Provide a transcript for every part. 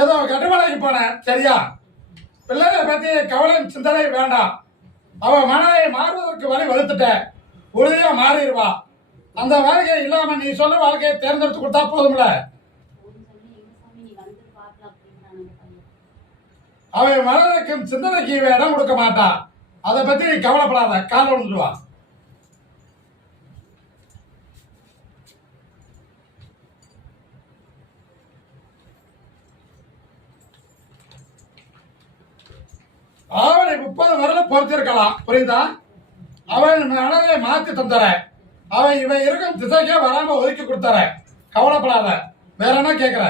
ஏதோ கட்டுமலைக்கு போனேன். சரியா? பிள்ளைகளை பத்தி கவலை சிந்தனை வேண்டாம். அவ மனதை மாறுவதற்கு வழி வகுத்துட்டேன். உறுதியா மாறிடுவா. அந்த வாழ்க்கை இல்லாம நீ சொல்ல வாழ்க்கையை தேர்ந்தெடுத்து கொடுத்தா போதும்ல? அவன் மனதுக்கும் சிந்தனைக்கு இடம் கொடுக்க மாட்டான் அதை பத்தி நீ கவலைப்படாத. கால விழுந்துருவா ஆவணி முப்பது வரல பொறுத்திருக்கலாம். புரியுதா? அவன் மனதை மாத்தி தந்தர அவன் இவன் இருக்கும் திசைக்கே வராம ஒதுக்கி கொடுத்தற கவலைப்படாத. வேற என்ன கேக்குற?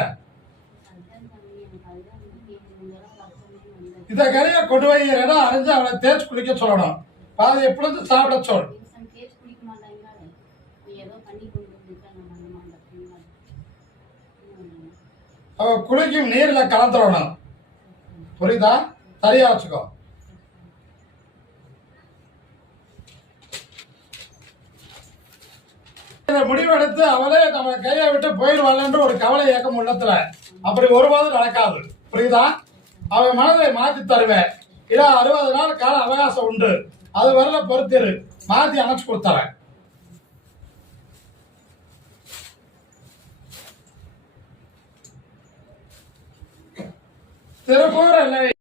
இத கரைய கொண்டு போய் அரைஞ்சு அவனை தேய்ச்சி குளிக்க சொல்லணும். பாதி எப்பொழுது சாப்பிட சொல். விவசாயம் குளிக்கும் நீர்ல கலந்துடணும் புரியுதா? சரியா வச்சுக்கோ இந்த முடிவெடுத்து அவளே நம்ம கையை விட்டு போயிடுவாள்ன்ற ஒரு கவலை இயக்கம் உள்ளத்துல. அப்படி ஒருபோதும் நடக்காது. புரியுதா? அவன் மனதை மாத்தி தருவேன். இல்ல அறுபது நாள் கால அவகாசம் உண்டு. அது வரல பொறுத்திரு. மாத்தி அமைச்சு கொடுத்தறேன். திருப்பூர் இல்லை